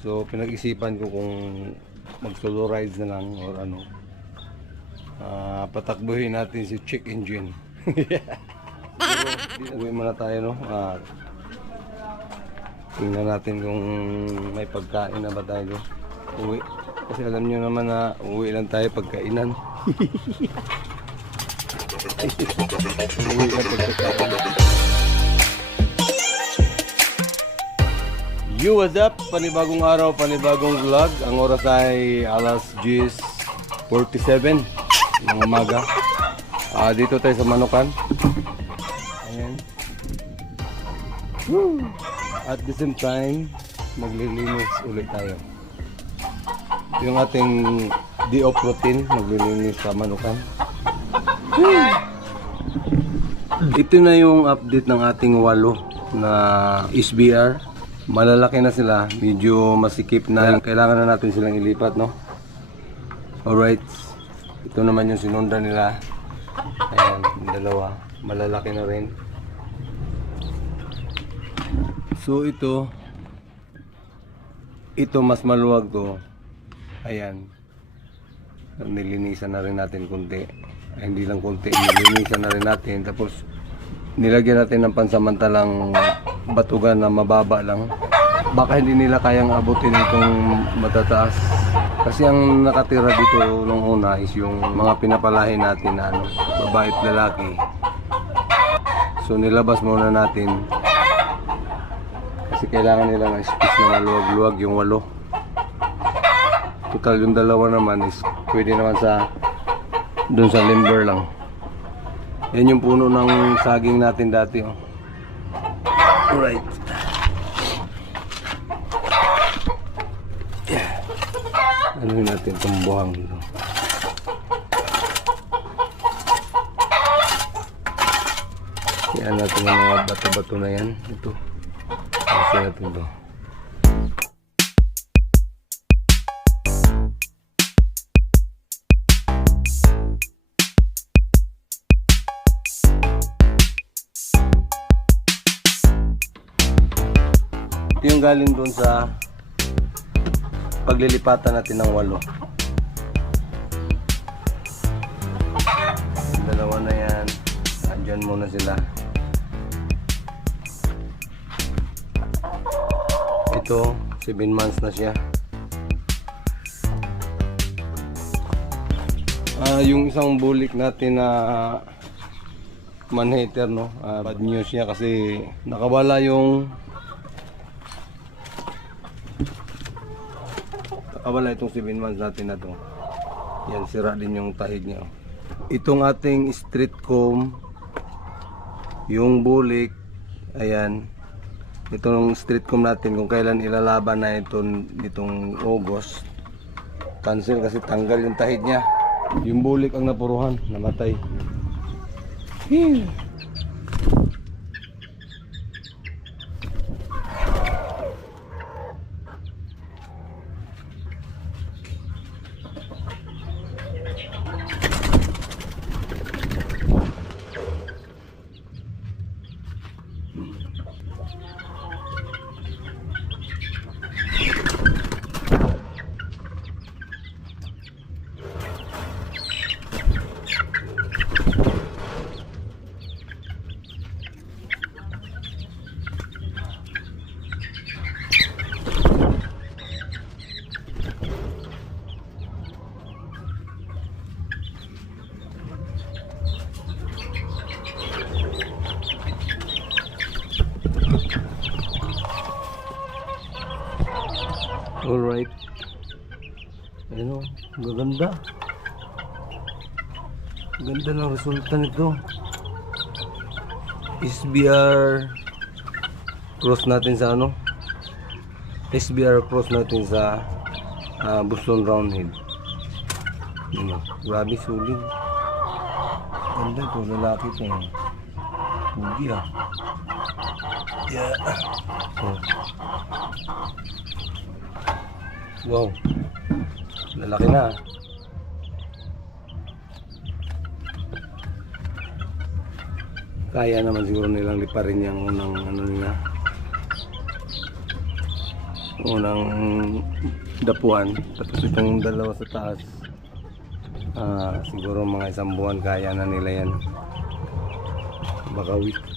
So pinag-isipan ko kung mag-solo rides na lang or ano. Patakbuhin natin si check engine. Pero uwi muna tayo, no? Tingnan natin kung may pagkain na ba tayo uwi. Kasi alam nyo naman na uwi lang tayo pagkainan. Uwi lang pagkainan. Yo, what's up? Panibagong araw, panibagong vlog. Ang oras ay alas 10:47 ng umaga. Dito tayo sa Manukan. Ayan. Woo! At the same time, maglilinis ulit tayo. Yung ating day-off routine, maglilinis sa Manukan. Woo! Ito na yung update ng ating walo na SBR. Malalaki na sila, medyo masikip na. Kailangan na natin silang ilipat, no? Alright. Ito naman yung sinunda nila. Ayan, dalawa. Malalaki na rin. So ito mas maluwag to. Ayan. Nilinisan na rin natin konti. Ay, hindi lang konti, nilinisan na rin natin. Tapos nilagyan natin ng pansamantalang batugan na mababa lang. Baka hindi nila kayang abutin itong matataas. Kasi ang nakatira dito nung una is yung mga pinapalahi natin na babae at lalaki. So nilabas muna natin. Kasi kailangan nila ng space na maluwag-luwag yung walo. Total yung dalawa naman is pwede naman sa doon sa limber lang. Yan yung puno ng saging natin dati, oh. Alright. Yeah. Ano yun natin itong buhang dito. Yan natin yung mga bato-bato na yan. Ito. Kasi natin ito. Ito yung galing doon sa paglilipatan natin ng walo. Yung dalawa na yan, andyan muna sila. Ito, 7 months na siya. Yung isang bulik natin na man-hater, no? Bad news niya kasi nakawala yung itong 7 months natin na to. Yan, sira din yung tahid niya. Itong ating street comb, yung bulik, ayan. Itong street comb natin, kung kailan ilalaban na itong August, cancel kasi tanggal yung tahid niya. Yung bulik ang napuruhan, namatay. Alright. Ayan o, gaganda. Ganda ng resulta nito. SBR cross natin sa SBR cross natin sa Boston Roundhead. Ayan o, grabe sulit. Ganda ito, lalaki ito. Pugi ah. Yeah. Oh. Wow, lalaki na. Kaya naman siguro nilang liparin yung unang nila. unang dapuan, tapos itong dalawa sa taas, siguro mga 1 buwan kaya na nila yan.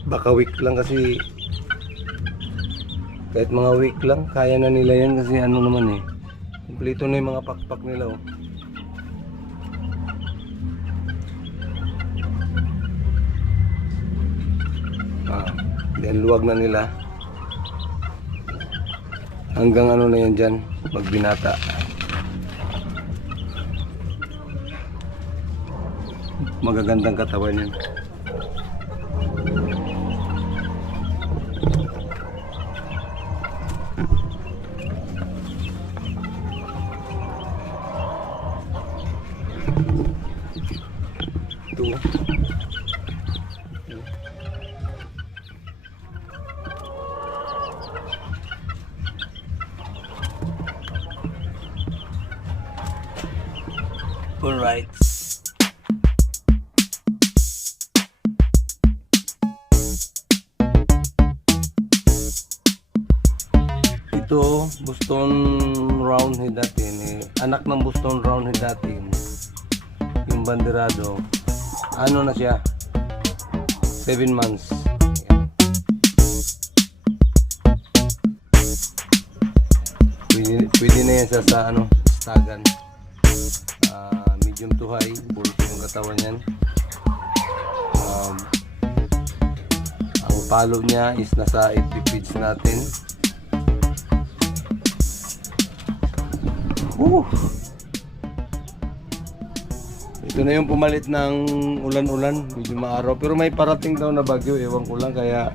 Baka week lang, kasi kahit mga week lang kaya na nila yan, kasi ano naman kumpleto na yung mga pakpak nila then luwag na nila hanggang ano na yan dyan pag binata. Magagandang katawan yan. Ito. Alright. Ito, Boston Roundhead natin. Anak ng Boston Roundhead natin. Yung banderado. Ano na siya? 7 months. Pwede na yan sa ano, stagan. Medium to high, bulky yung katawan yan. Ang palo niya is nasa 80 feeds natin. Ito na yung pumalit ng ulan-ulan, medyo maaraw, pero may parating daw na bagyo, ewan ko lang, kaya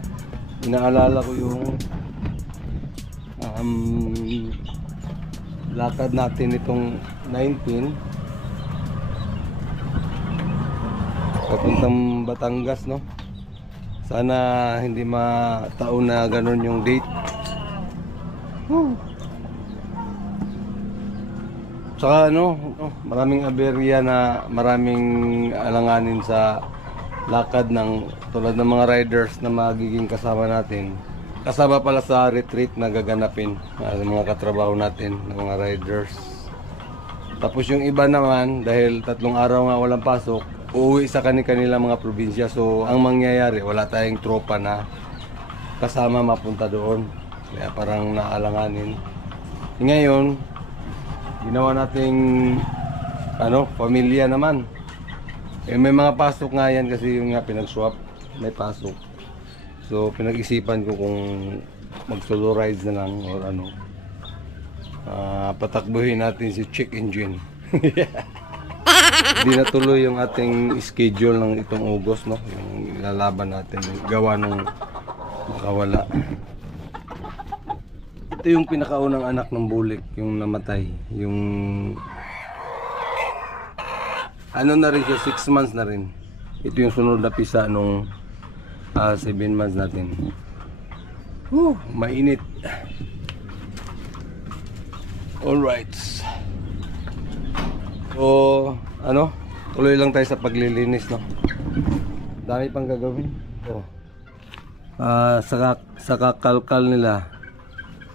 inaalala ko yung lakad natin itong 19 papuntang Batangas, no? Sana hindi mataon na ganun yung date. Saka maraming aberya na maraming alanganin sa lakad ng tulad ng mga riders na magiging kasama natin. Kasama pala sa retreat na gaganapin mga katrabaho natin ng mga riders. Tapos yung iba naman, dahil 3 araw nga walang pasok, uuwi sa kanilang mga probinsya. So ang mangyayari, wala tayong tropa na kasama mapunta doon. Kaya parang naalanganin. Ngayon, ginawa nating pamilya naman. May mga pasok nga yan, kasi yung nga pinag-swap, may pasok. So pinag-isipan ko kung mag-solo rides na lang or patakbuhin natin si check engine. Hindi natuloy yung ating schedule ng itong August, no? Yung ilalaban natin, gawa nung makawala. Ito yung pinakaunang anak ng bulik, yung namatay. Yung na rin siya, 6 months na rin. Ito yung sunod na pisa nung 7 months natin. Mainit. Alright. So, tuloy lang tayo sa paglilinis, no? Dami pang gagawin. Sa kakalkal nila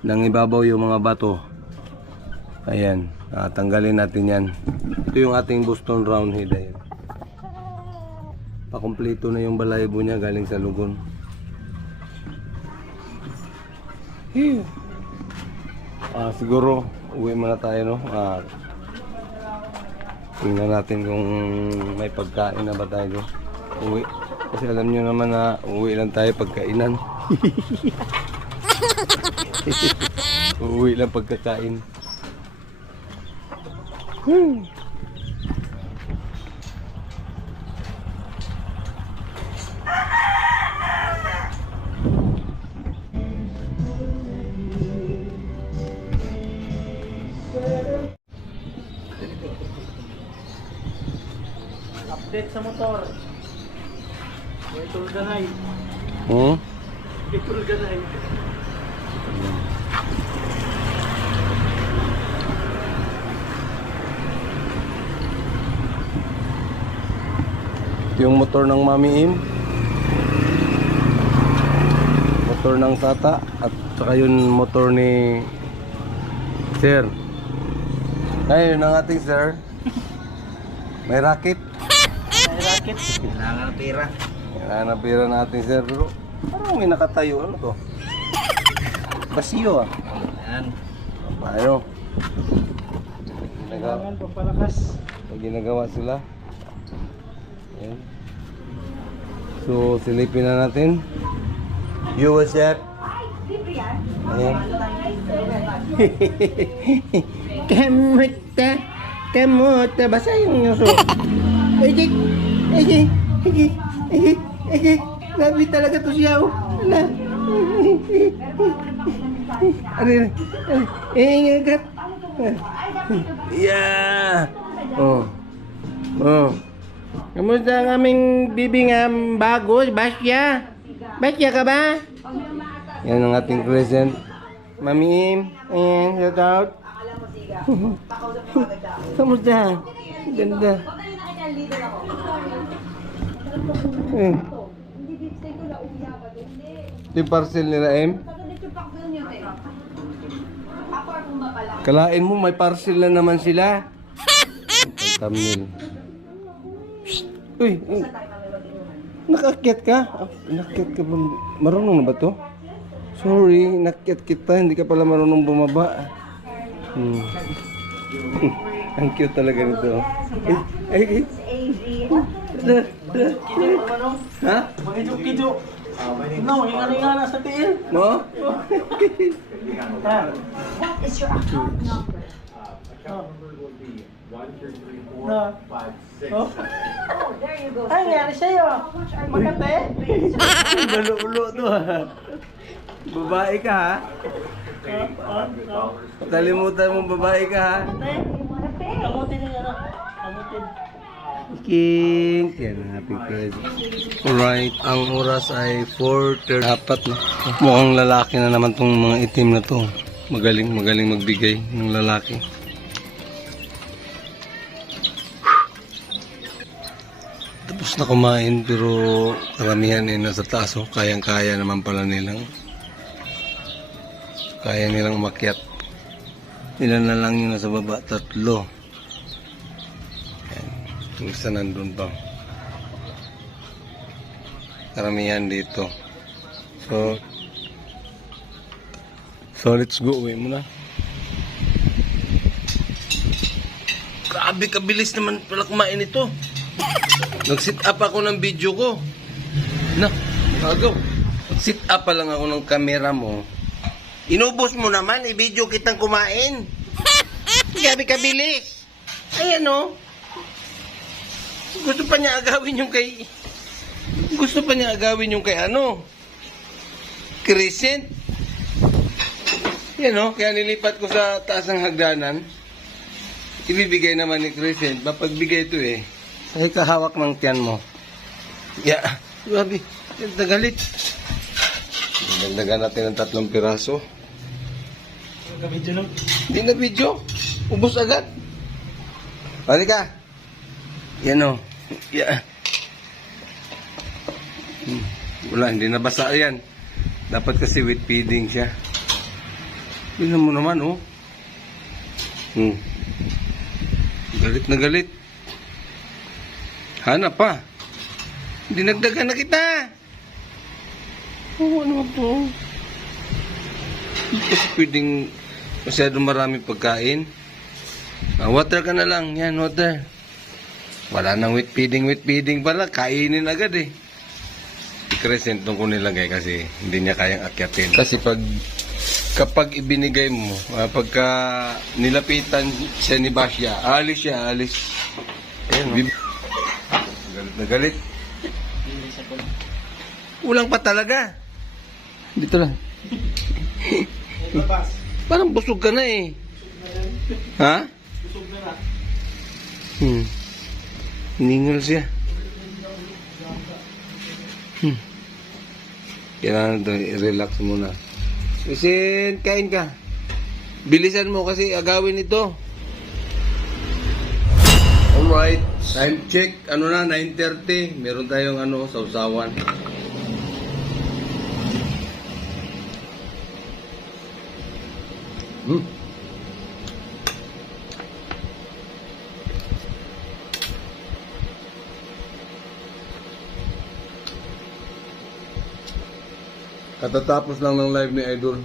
ng ibabaw yung mga bato. Ayan, tanggalin natin yan. Ito yung ating Boston Roundhead. Ayan. Pakompleto na yung balaybo niya galing sa lugon. Siguro uwi muna tayo, no? Tingnan natin kung may pagkain na ba tayo uwi. Kasi alam nyo naman na uwi lang tayo pagkainan. Uwi lang pagkakain. Update sa motor. May tulganay. May tulganay. Yung motor ng Mami Im, motor ng Tata, at saka yung motor ni Sir. Ayun ang ating sir. May racket. May racket. Kailangan ng pera. Kailangan ng pera natin sir. Pero parang may nakatayo. Ano to? Basiyo ah. Yan. Paano? Kailangan pampalakas. May ginagawa sila. Ayan. So, silipin na natin. You what's up? Ayan. Kamuta. Kamuta. Basa yung nyuso. Ejik. Ejik. Ejik. Ejik. Ejik. Grabe talaga to siya. Ala. Aray. Ingat. Yeah. Oh. Oh. Kamusta ang aming bibingam bago, Basya? Basya ka ba? Yan ang ating present. Mami Im, ayan, shout out. Kamusta? Ganda. Eh. Ito yung parcel nila, Em. Kalain mo, may parcel na naman sila. Ang thumbnail. Uy, nakakyat ka? Nakakyat ka ba? Marunong na ba to? Sorry, nakyat kita. Hindi ka pala marunong bumaba. Ang cute talaga nito. Ay. Ha? Magidyo-kidyo. No, hinga-hinga sa tiil. No? What is your account number? No. Oh. Oh, there you go. Ay, nangyari sa'yo. Makate? Ulo-ulo to ha. Babae ka ha? Kalimutan mo babae ka ha? Kamutin niya na. Kamutin. King. Yan ang happy present. Alright, ang oras ay 4:30. Apat na. Mukhang lalaki na naman tong mga itim na to. Magaling magbigay ng lalaki. Tapos na kumain pero karamihan ay nasa taas. Oh. Kayang-kaya naman pala nilang. Kaya nilang umakyat. Ilan na lang yung nasa baba? 3. Yung isa nandun pa. Karamihan dito. So let's go. Uwi mo na. Grabe kabilis naman pala kumain ito. Nag-sit up ako ng video ko. Na, agaw. Sit up pa lang ako ng camera mo. Inubos mo naman, i-video kitang kumain. Grabe kabilis. Ayan o. Gusto pa niya agawin yung kay ano? Crescent. Yan o, kaya nilipat ko sa taas ng hagdanan. Ibibigay naman ni Crescent. Mapagbigay ito eh. Ay kahawak ng tiyan mo. Yeah. Grabe. Nagalit. Dagdagan natin ng 3 piraso. Nagka-video lang. Hindi na video. Ubus agad. Balik ka. Yan o. Yeah. Wala, hindi nabasa yan. Dapat kasi wet feeding siya. Tingnan mo naman oh. Galit na galit. Hanap pa. Dinagdagan na kita. Oh, ano ba ito? Hindi kasi pwedeng masyadong marami pagkain. Water ka na lang. Yan, water. Wala nang wet feeding pala. Kainin agad eh. Crescent nung ko nilagay kasi hindi niya kayang akyatin. Kasi kapag ibinigay mo, pagka nilapitan siya ni Basya, alis siya, alis. Ayan, galit na galit. Ulang pa talaga. Dito lang. Parang busog ka na eh. Ha? Busog na na. Hiningal siya. Kailangan ito, i-relax muna. Kasi kain ka. Bilisan mo kasi agawin ito. Alright, time check. Ano na, 9:30. Meron tayong sausawan. Katatapos lang ng live ni Idol.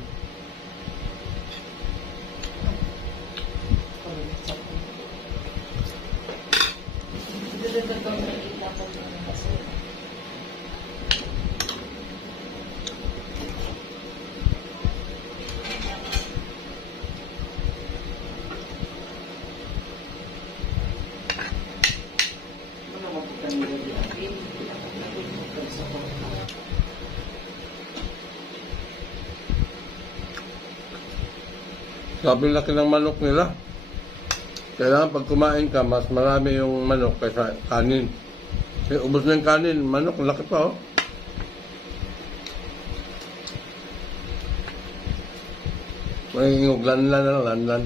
Sabi laki ng manok nila. Kailangan pag kumain ka, mas marami yung manok kaysa kanin. Kasi ubos na yung kanin, manok, laki pa oh. May ingog, lanlan na lang, lanlan.